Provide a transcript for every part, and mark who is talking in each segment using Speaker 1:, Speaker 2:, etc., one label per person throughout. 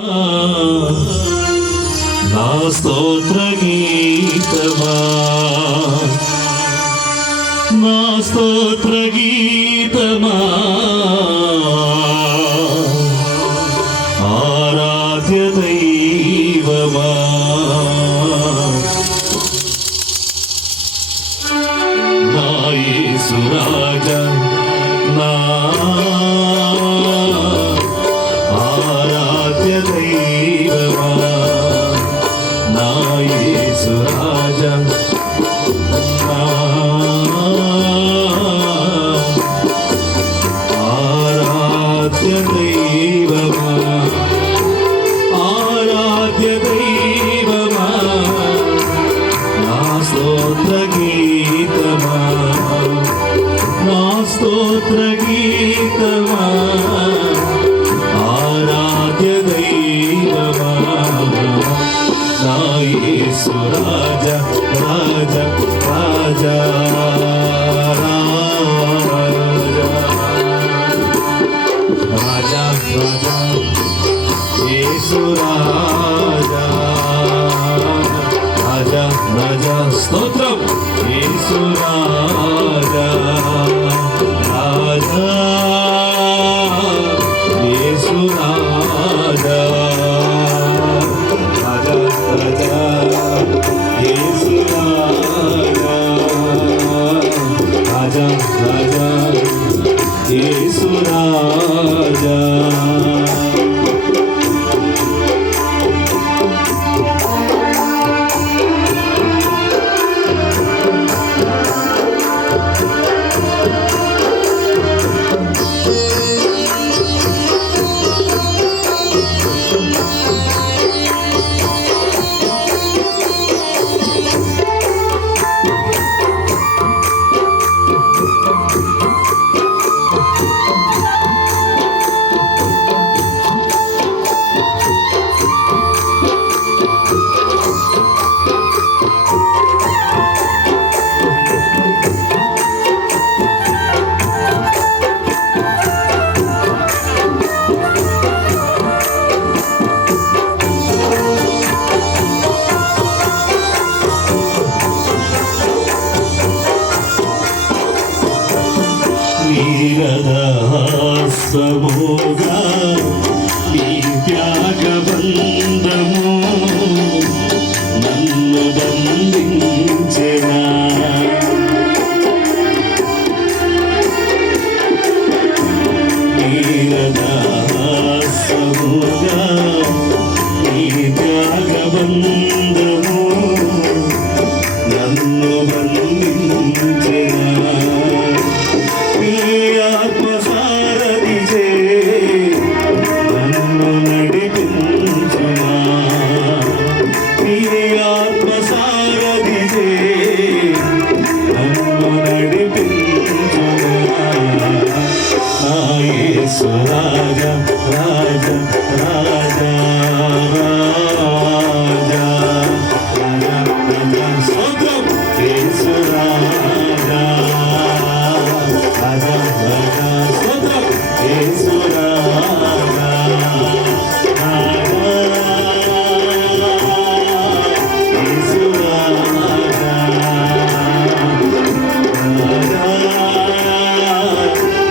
Speaker 1: నా స్తోత్ర గీతమా? నా స్తోత్ర గీతమా? ఆరాధ్య దైవమా? రాజ రాజ రాజా. రాజా యేసు రాజా. రాజా రాజా స్తోత్రం. యేసు రాజా. క్షీరదాసముగా ఈ త్యాగబంధము నన్ను బంధించిన క్షీరదాసముగా ఈ త్యాగబంధ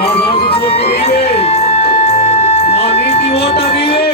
Speaker 1: నా సాగుతులకు నీవే నా నీతి ఓట నీవే.